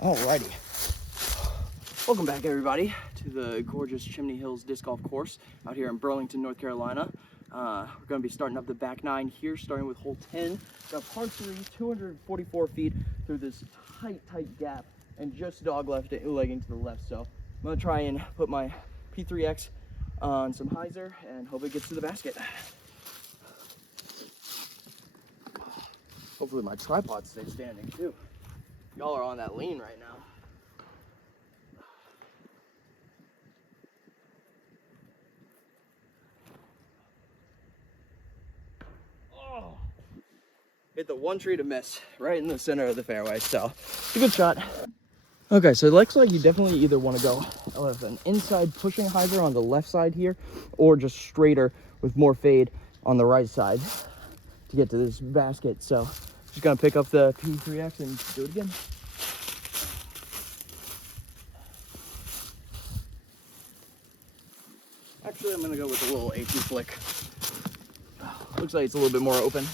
Alrighty. Welcome back, everybody, to the gorgeous Chimney Hills Disc Golf Course out here in Burlington, North Carolina. We're going to be starting up the back nine here, starting with hole 10. Got par 3, 244 feet through this tight gap, and just legging to the left. So I'm going to try and put my P3X on some hyzer and hope it gets to the basket. Hopefully my tripod stays standing too. Y'all are on that lean right now. Oh, hit the one tree to miss right in the center of the fairway, so it's a good shot. Okay, so it looks like you definitely either want to go with an inside pushing hyzer on the left side here, or just straighter with more fade on the right side to get to this basket. So just gonna pick up the P3X and do it again. Actually, I'm gonna go with a little A2 flick. Looks like it's a little bit more open.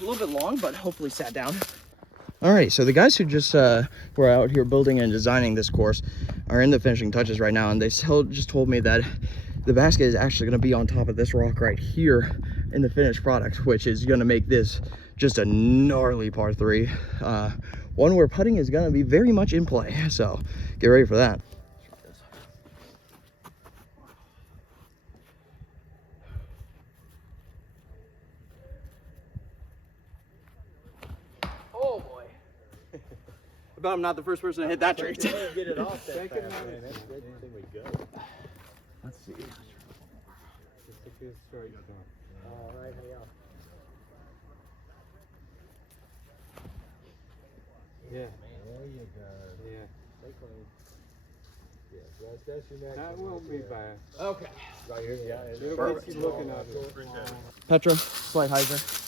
A little bit long, but hopefully sat down. All right, so the guys who just were out here building and designing this course are in the finishing touches right now, and they just told me that the basket is actually going to be on top of this rock right here in the finished product, which is going to make this just a gnarly par 3. One where putting is going to be very much in play, so get ready for that. Oh boy. I bet I'm not the first person to hit that tree. Get it off that fast, man. That's the thing we go. Let's see. All right, yeah. There you go. Yeah. Stay clean. Yeah, that's your next. That won't be bad. Okay. Right here, yeah. It'll get you looking up. Petra, slight hyzer.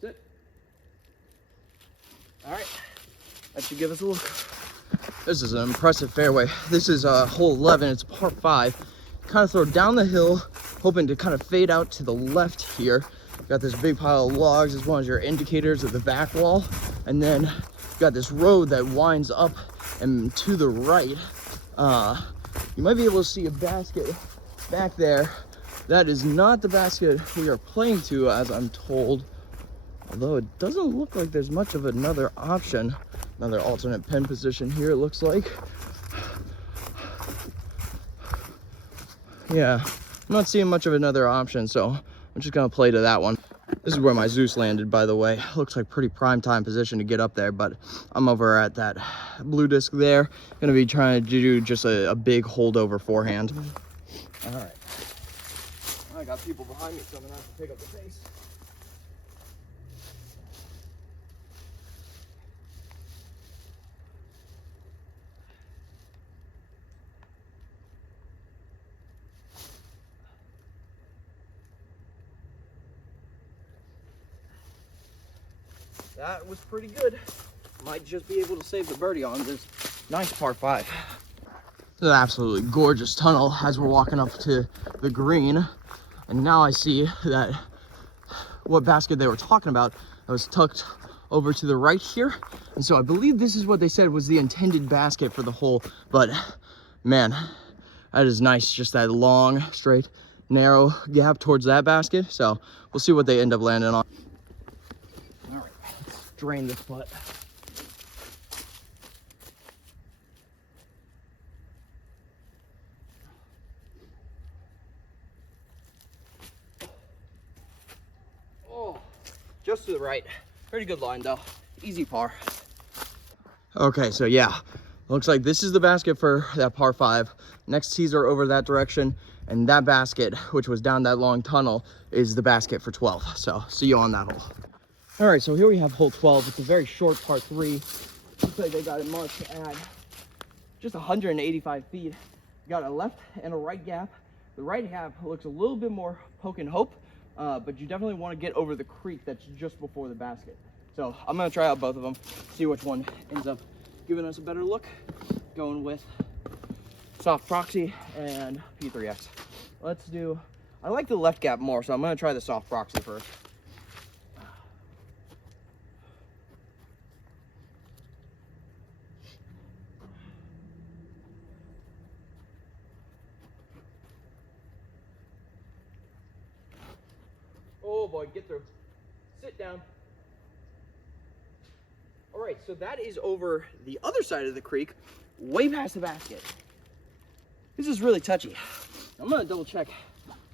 That's it. All right. That should give us a look. This is an impressive fairway. This is hole 11. It's par 5. Kind of throw down the hill, hoping to kind of fade out to the left here. Got this big pile of logs as well as your indicators of the back wall, and then got this road that winds up and to the right. You might be able to see a basket back there. That is not the basket we are playing to, as I'm told, although it doesn't look like there's much of another option. Another alternate pen position here, it looks like. Yeah, I'm not seeing much of another option, so I'm just gonna play to that one. This is where my Zeus landed, by the way. Looks like pretty prime time position to get up there, but I'm over at that blue disc there. Gonna be trying to do just a big holdover forehand. All right. I got people behind me, so I'm gonna have to pick up the pace. That was pretty good. Might just be able to save the birdie on this nice par 5. It's an absolutely gorgeous tunnel as we're walking up to the green. And now I see that what basket they were talking about that was tucked over to the right here. And so I believe this is what they said was the intended basket for the hole. But man, that is nice. Just that long, straight, narrow gap towards that basket. So we'll see what they end up landing on. Drain this putt. Oh, just to the right. Pretty good line though. Easy par. Okay, so yeah, looks like this is the basket for that par 5. Next tees are over that direction, and that basket, which was down that long tunnel, is the basket for 12. So see you on that hole. All right, so here we have hole 12. It's a very short par 3. Looks like they got it marked at just 185 feet. Got a left and a right gap. The right half looks a little bit more poke and hope, but you definitely want to get over the creek that's just before the basket. So I'm gonna try out both of them, see which one ends up giving us a better look. Going with soft proxy and P3X. Let's do, I like the left gap more, so I'm gonna try the soft proxy first. Oh boy, get through. Sit down. All right, so that is over the other side of the creek, way past the basket. This is really touchy. I'm gonna double check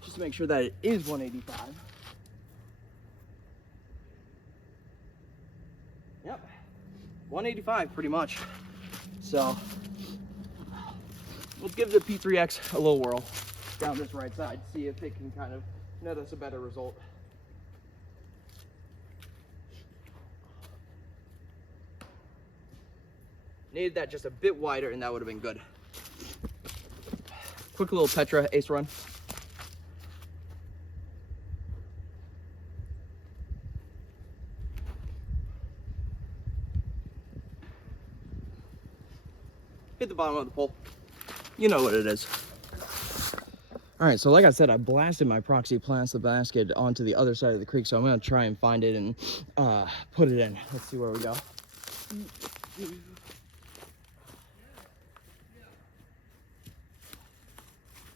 just to make sure that it is 185. Yep, 185 pretty much. So we'll give the P3X a little whirl down this right side, see if it can kind of net us a better result. Needed that just a bit wider and that would have been good. Quick little Petra ace run. Hit the bottom of the pole. You know what it is. All right, so like I said, I blasted my proxy past the basket onto the other side of the creek, so I'm gonna try and find it and put it in. Let's see where we go.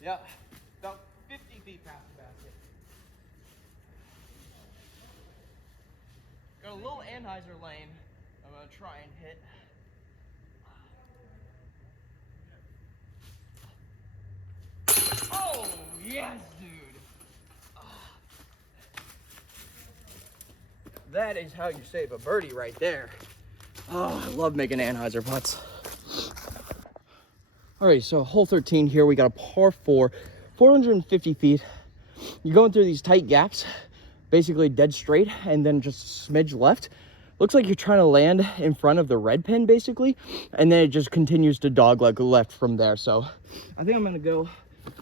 Yeah, about 50 feet past the basket. Got a little Anheuser lane I'm gonna try and hit. Oh, yes, dude. That is how you save a birdie right there. Oh, I love making Anheuser putts. All right, so hole 13 here, we got a par 4, 450 feet. You're going through these tight gaps, basically dead straight, and then just a smidge left. Looks like you're trying to land in front of the red pin, basically, and then it just continues to dogleg left from there. So I think I'm gonna go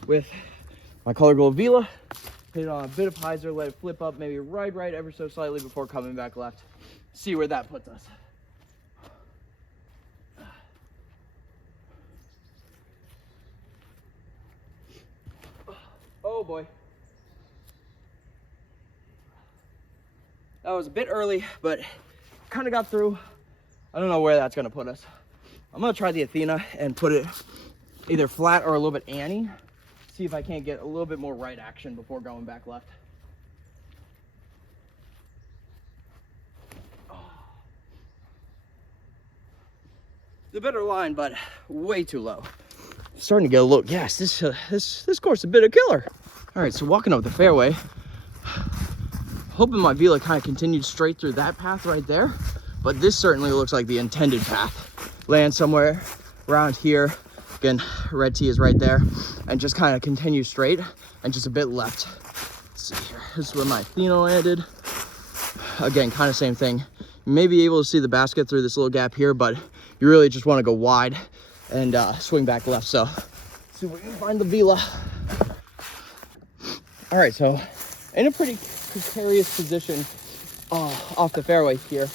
with my color gold Vela, hit it on a bit of hyzer, let it flip up, maybe ride right ever so slightly before coming back left. See where that puts us. Oh boy. That was a bit early, but kind of got through. I don't know where that's gonna put us. I'm gonna try the Athena and put it either flat or a little bit Annie. See if I can't get a little bit more right action before going back left. It's a better line, but way too low. Starting to get a look. Yes, this course is a bit of killer. All right, so walking up the fairway, hoping my Vela kind of continued straight through that path right there, but this certainly looks like the intended path. Land somewhere around here. Again, red tee is right there, and just kind of continue straight and just a bit left. Let's see here. This is where my Athena landed. Again, kind of same thing. You may be able to see the basket through this little gap here, but you really just want to go wide and swing back left. So let's see if we can find the Vela. All right, so in a pretty precarious position off the fairway here.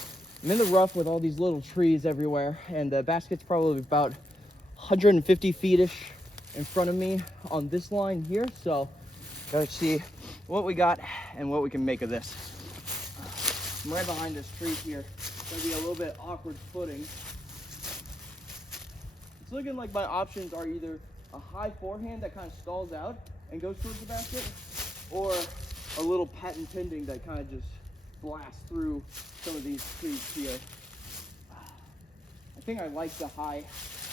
I'm in the rough with all these little trees everywhere, and the basket's probably about 150 feet-ish in front of me on this line here. So gotta see what we got and what we can make of this. I'm right behind this tree here. Gonna be a little bit awkward footing. It's looking like my options are either a high forehand that kind of stalls out and goes towards the basket, or a little patent pending that kind of just blasts through some of these trees here. I think I like the high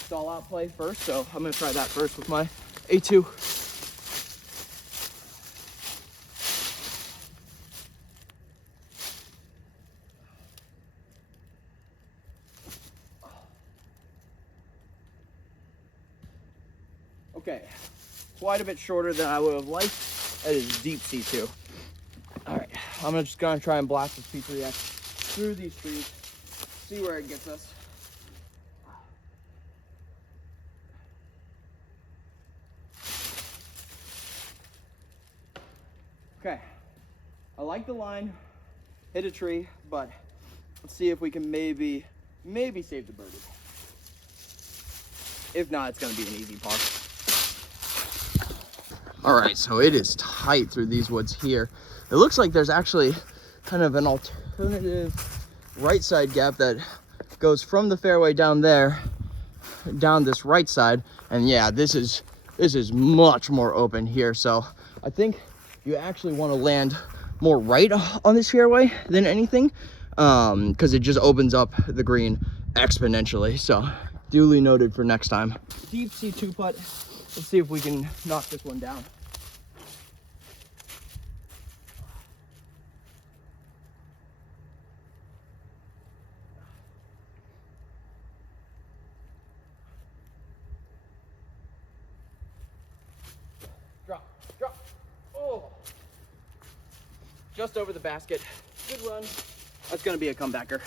stall out play first, so I'm gonna try that first with my A2. Okay, quite a bit shorter than I would have liked. That is deep C2. All right, I'm just gonna try and blast this P3X through these trees, see where it gets us. Okay, I like the line, hit a tree, but let's see if we can maybe save the birdie. If not, it's gonna be an easy par. All right, so it is tight through these woods here. It looks like there's actually kind of an alternative right side gap that goes from the fairway down there, down this right side. And yeah, this is much more open here. So I think you actually want to land more right on this fairway than anything, because it just opens up the green exponentially. So duly noted for next time. Deep C2 putt. Let's see if we can knock this one down. Drop. Oh, just over the basket. Good run. That's gonna be a comebacker.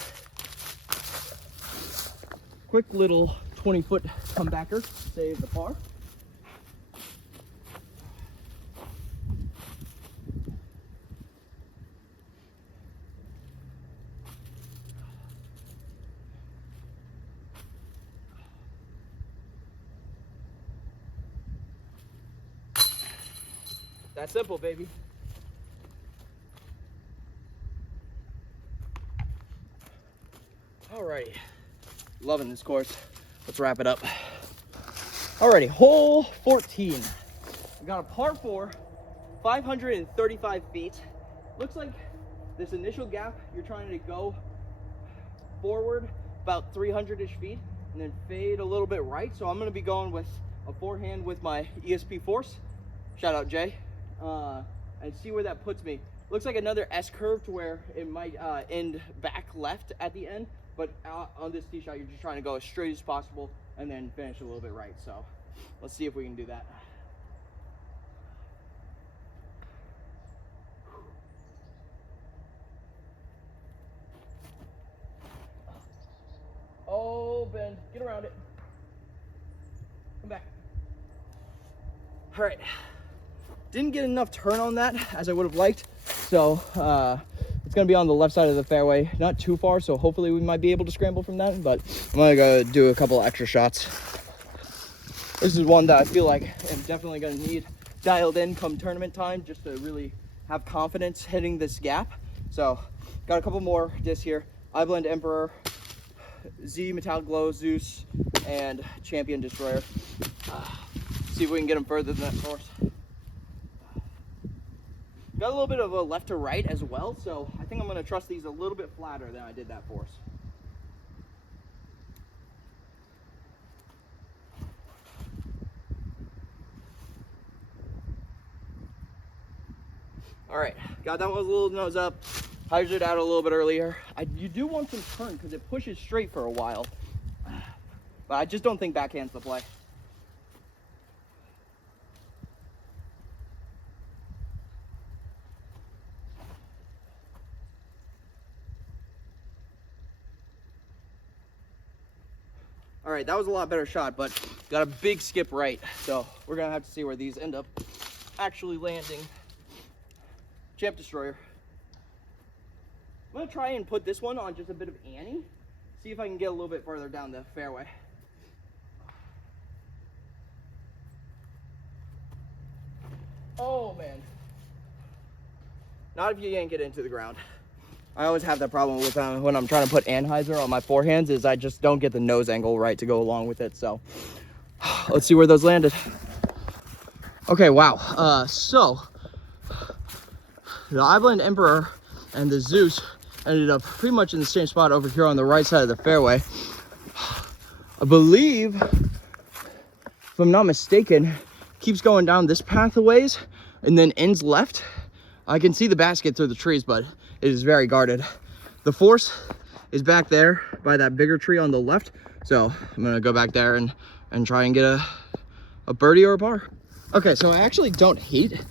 Quick little 20-foot comebacker. Save the par. That's simple, baby. Alrighty, loving this course. Let's wrap it up. Alrighty, hole 14. We got a par 4, 535 feet. Looks like this initial gap, you're trying to go forward about 300-ish feet and then fade a little bit right. So I'm gonna be going with a forehand with my ESP Force. Shout out Jay. And see where that puts me. Looks like another S curve to where it might end back left at the end, but on this tee shot, you're just trying to go as straight as possible and then finish a little bit right. So let's see if we can do that. Oh, Ben, get around it. Come back. All right. Didn't get enough turn on that as I would have liked. So it's gonna be on the left side of the fairway, not too far. So hopefully we might be able to scramble from that, but I'm gonna go do a couple extra shots. This is one that I feel like I'm definitely gonna need dialed in come tournament time, just to really have confidence hitting this gap. So got a couple more discs here. iBlend Emperor, Z Metallic Glow, Zeus, and Champion Destroyer. See if we can get them further than that course. Got a little bit of a left to right as well, so I think I'm going to trust these a little bit flatter than I did that Force. All right, got that one with a little nose up. Hydrated out a little bit earlier. You do want some turn because it pushes straight for a while, but I just don't think backhand's the play. All right, that was a lot better shot, but got a big skip right. So we're gonna have to see where these end up actually landing. Champ Destroyer. I'm gonna try and put this one on just a bit of Annie. See if I can get a little bit further down the fairway. Oh man. Not if you yank it into the ground. I always have that problem with when I'm trying to put Anheuser on my forehands, is I just don't get the nose angle right to go along with it. So let's see where those landed. Okay, wow. So the iBlend Emperor and the Zeus ended up pretty much in the same spot over here on the right side of the fairway. I believe, if I'm not mistaken, keeps going down this path a ways and then ends left. I can see the basket through the trees, but it is very guarded. The Force is back there by that bigger tree on the left. So I'm gonna go back there and try and get a birdie or a par. Okay, so I actually don't hate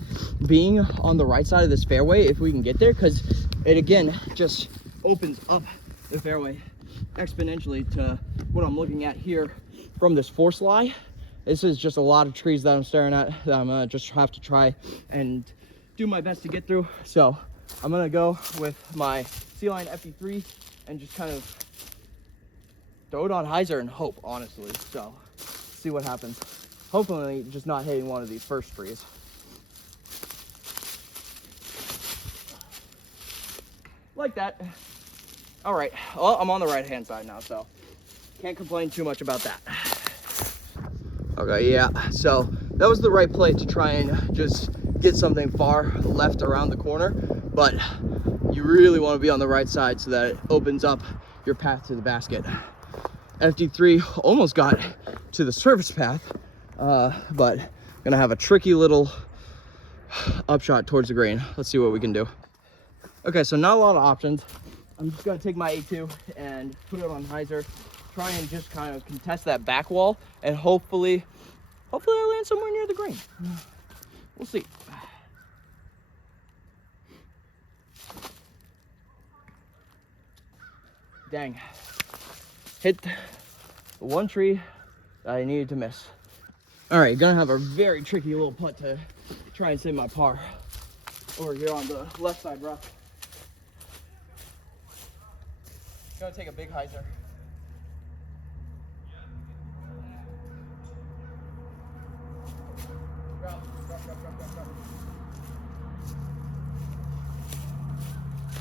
being on the right side of this fairway if we can get there, because it again just opens up the fairway exponentially to what I'm looking at here from this Force lie. This is just a lot of trees that I'm staring at that I'm gonna just have to try and do my best to get through. So I'm gonna go with my C-Line FE3 and just kind of throw it on hyzer and hope, honestly. So see what happens. Hopefully just not hitting one of these first trees. Like that. All right, well, I'm on the right hand side now, so can't complain too much about that. Okay, yeah, so that was the right play to try and just get something far left around the corner, but you really want to be on the right side so that it opens up your path to the basket. FD3 almost got to the surface path, but gonna have a tricky little upshot towards the green. Let's see what we can do. Okay, so not a lot of options. I'm just gonna take my A2 and put it on hyzer, try and just kind of contest that back wall, and hopefully I land somewhere near the green. We'll see. Dang. Hit the one tree that I needed to miss. All right, gonna have a very tricky little putt to try and save my par over here on the left side rough. Gonna take a big hyzer.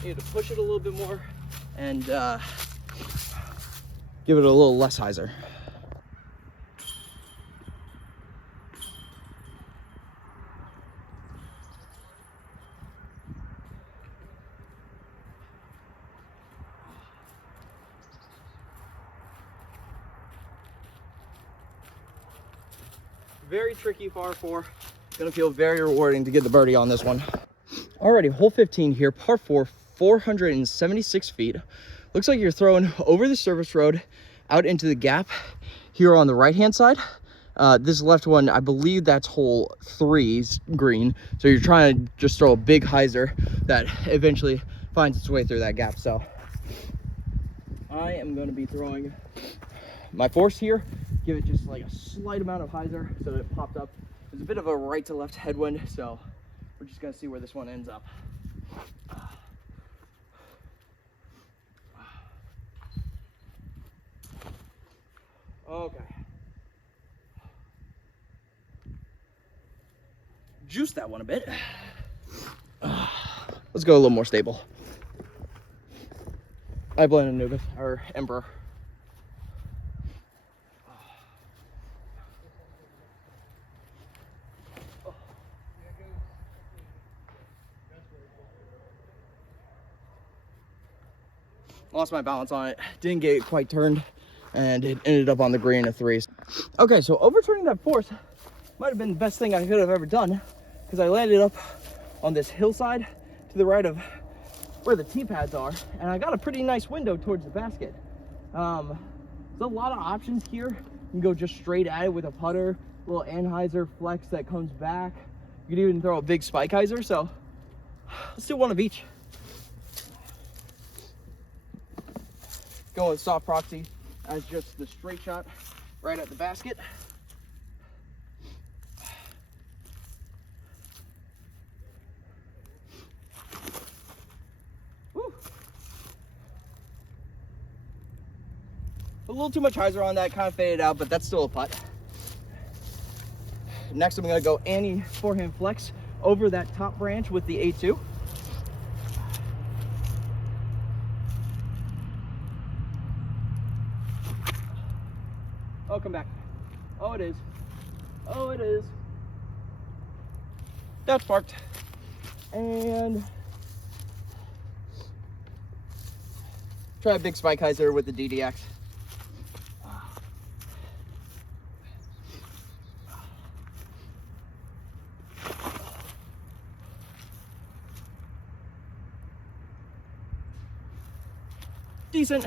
Need to push it a little bit more and give it a little less hyzer. Very tricky par 4. Gonna feel very rewarding to get the birdie on this one. Alrighty, hole 15 here, par 4, 476 feet. Looks like you're throwing over the service road out into the gap here on the right hand side. This left one, I believe that's hole 3's green. So you're trying to just throw a big hyzer that eventually finds its way through that gap. So I am going to be throwing my force here, give it just like a slight amount of hyzer so that it popped up. There's a bit of a right to left headwind, so we're just gonna see where this one ends up. Okay. Juice that one a bit. Let's go a little more stable. I blend Anubis, or Emperor. Lost my balance on it, didn't get it quite turned, and it ended up on the green at 3s. Okay, so overturning that force might have been the best thing I could have ever done, because I landed up on this hillside to the right of where the tee pads are, and I got a pretty nice window towards the basket. There's a lot of options here. You can go just straight at it with a putter, little anhyzer flex that comes back. You can even throw a big spike hyzer, so let's do one of each. Going soft proxy as just the straight shot right at the basket. Woo. A little too much hyzer on that, kind of faded out, but that's still a putt. Next, I'm gonna go Annie forehand flex over that top branch with the A2. Oh, come back. Oh, it is. Oh, it is. That's parked. And try a big spike hyzer with the DDX. Decent.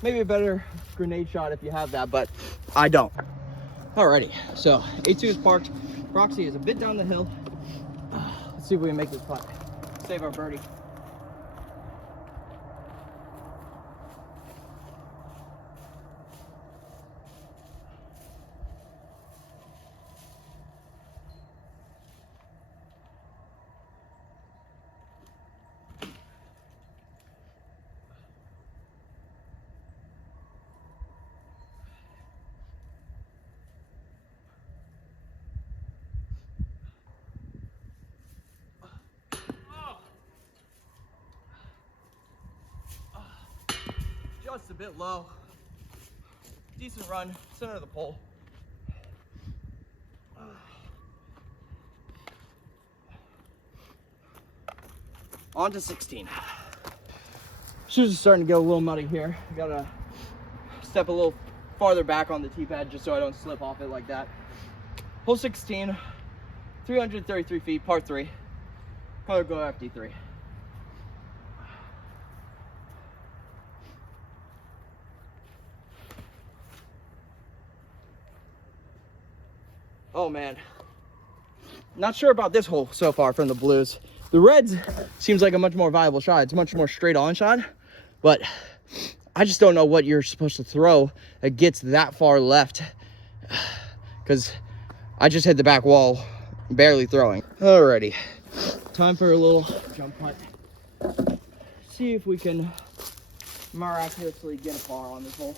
Maybe a better grenade shot if you have that, but I don't. Alrighty, so A2 is parked. Proxy is a bit down the hill. Let's see if we can make this putt. Save our birdie. bit low. Decent run, center of the pole. On to 16. Shoes are starting to get a little muddy here. I gotta step a little farther back on the tee pad just so I don't slip off it like that. Hole 16, 333 feet, par 3. Color go FD3. Oh man, not sure about this hole so far from the blues. The reds seems like a much more viable shot. It's a much more straight on shot, but I just don't know what you're supposed to throw that gets that far left, because I just hit the back wall, barely throwing. Alrighty, time for a little jump putt. See if we can miraculously get a par on this hole.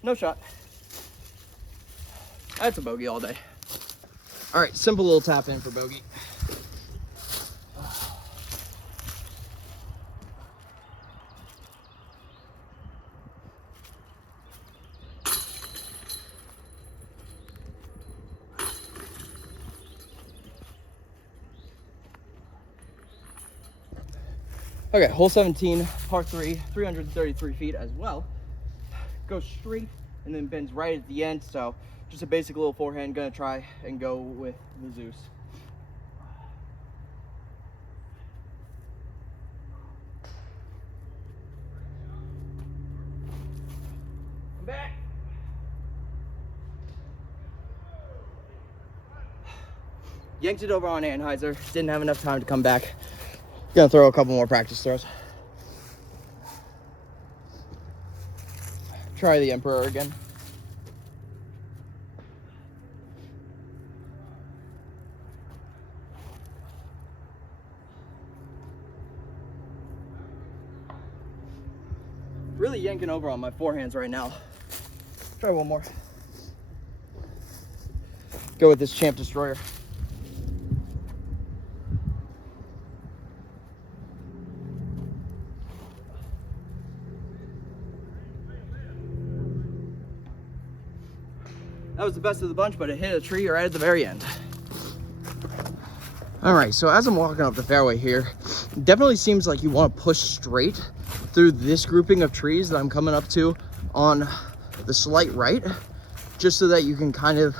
No shot. That's a bogey all day. All right, simple little tap in for bogey. Okay, hole 17, par 3, 333 feet as well. Goes straight and then bends right at the end, so just a basic little forehand. Gonna try and go with the Zeus. I'm back. Yanked it over on Anheuser. Didn't have enough time to come back. Gonna throw a couple more practice throws. Try the Emperor again. Really yanking over on my forehands right now. Try one more. Go with this Champ Destroyer. That was the best of the bunch, but it hit a tree right at the very end. All right, so as I'm walking up the fairway here, it definitely seems like you want to push straight through this grouping of trees that I'm coming up to on the slight right, just so that you can kind of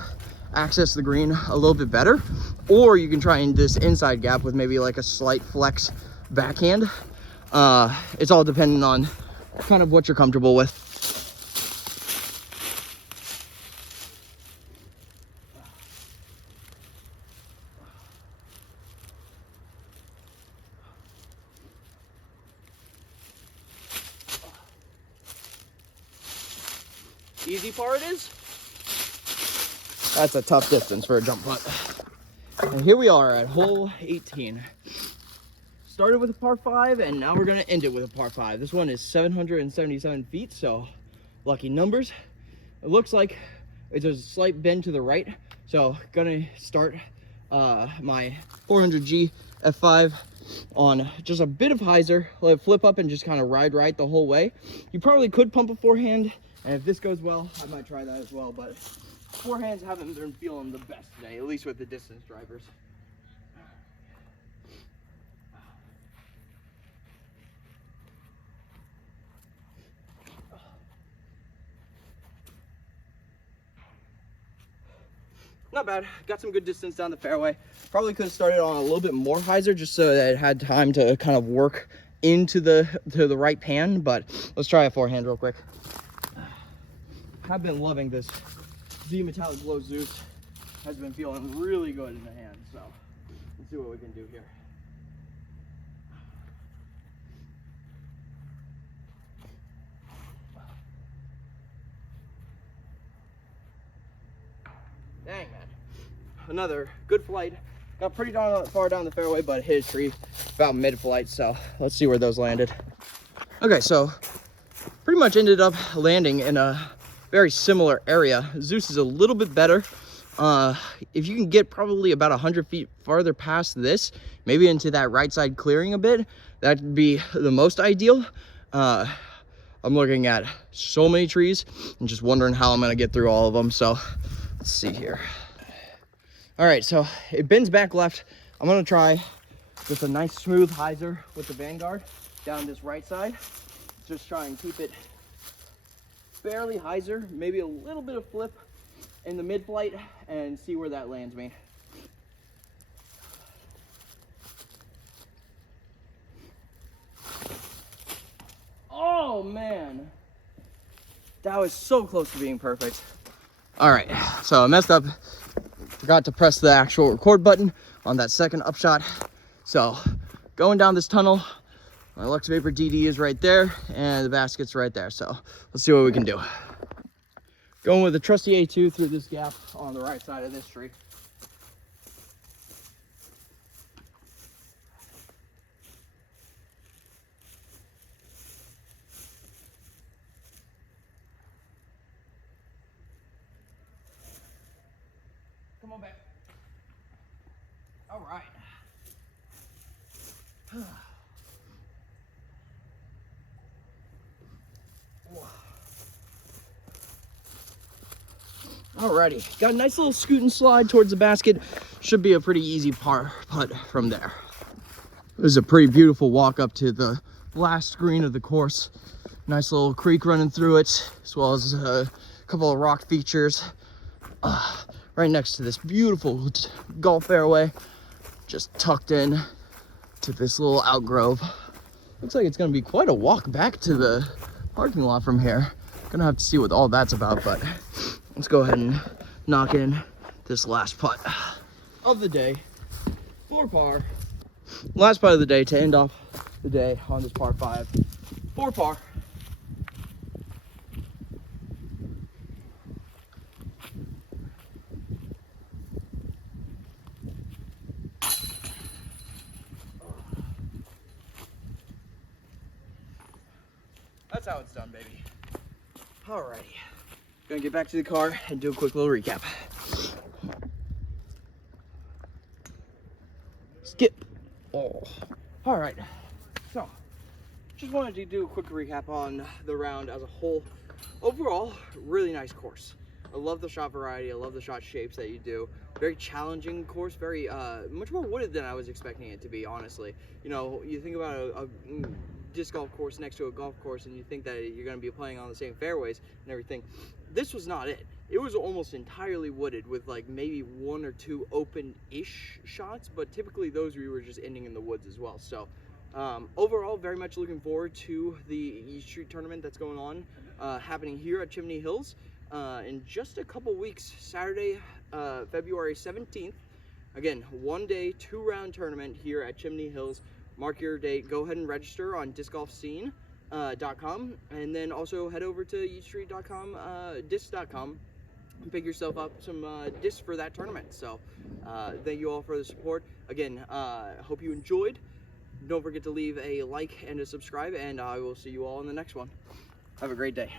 access the green a little bit better. Or you can try in this inside gap with maybe like a slight flex backhand. It's all dependent on kind of what you're comfortable with. Easy par it is. That's a tough distance for a jump putt. And here we are at hole 18. Started with a par 5, and now we're gonna end it with a par 5. This one is 777 feet, so lucky numbers. It looks like it's a slight bend to the right, so gonna start my 400G F5 on just a bit of hyzer, let it flip up and just kind of ride right the whole way. You probably could pump a forehand, and if this goes well, I might try that as well, but forehands haven't been feeling the best today, at least with the distance drivers. Not bad. Got some good distance down the fairway. Probably could have started on a little bit more hyzer just so that it had time to kind of work into the right pan, but let's try a forehand real quick. I've been loving this Z Metallic Glow Zeus. Has been feeling really good in the hand, so let's see what we can do here. Dang, man. Another good flight. Got pretty darn far down the fairway, but hit a tree about mid-flight, so let's see where those landed. Okay, so pretty much ended up landing in a very similar area. Zeus is a little bit better If you can get probably about 100 feet farther past this, maybe into that right side clearing a bit, that'd be the most ideal. I'm looking at so many trees and just wondering how I'm gonna get through all of them. So let's see here. All right, so it bends back left. I'm gonna try with a nice smooth hyzer with the Vanguard down this right side. Just try and keep it fairly hyzer, maybe a little bit of flip in the mid-flight, and see where that lands me. Oh man, that was so close to being perfect. All right, so I messed up, forgot to press the actual record button on that second upshot. So going down this tunnel, my Lux Vapor DD is right there and the basket's right there. So let's see what we can do. Going with the trusty A2 through this gap on the right side of this tree. Come on back. All right. Alrighty, got a nice little scoot and slide towards the basket. Should be a pretty easy par putt from there. This is a pretty beautiful walk up to the last green of the course. Nice little creek running through it, as well as a couple of rock features. Right next to this beautiful golf fairway, just tucked in to this little outgrove. Looks like it's gonna be quite a walk back to the parking lot from here. Gonna have to see what all that's about, but let's go ahead and knock in this last putt of the day for par. Last putt of the day to end off the day on this par 5 for par. That's how it's done, baby. Alrighty. Gonna get back to the car and do a quick little recap. Skip. Oh. Alright. So, just wanted to do a quick recap on the round as a whole. Overall, really nice course. I love the shot variety. I love the shot shapes that you do. Very challenging course. Very, much more wooded than I was expecting it to be, honestly. You know, you think about a disc golf course next to a golf course and you think that you're going to be playing on the same fairways and everything. This was not it. It was almost entirely wooded with like maybe 1 or 2 open-ish shots, but typically those we were just ending in the woods as well. So overall, very much looking forward to the Yeet Street tournament that's going on, happening here at Chimney Hills in just a couple weeks. Saturday, February 17th. Again, 1-day, 2-round tournament here at Chimney Hills. Mark your date. Go ahead and register on discgolfscene.com, and then also head over to yeetstreet.com, disc.com, and pick yourself up some discs for that tournament. So thank you all for the support. Again, hope you enjoyed. Don't forget to leave a like and a subscribe, and I will see you all in the next one. Have a great day.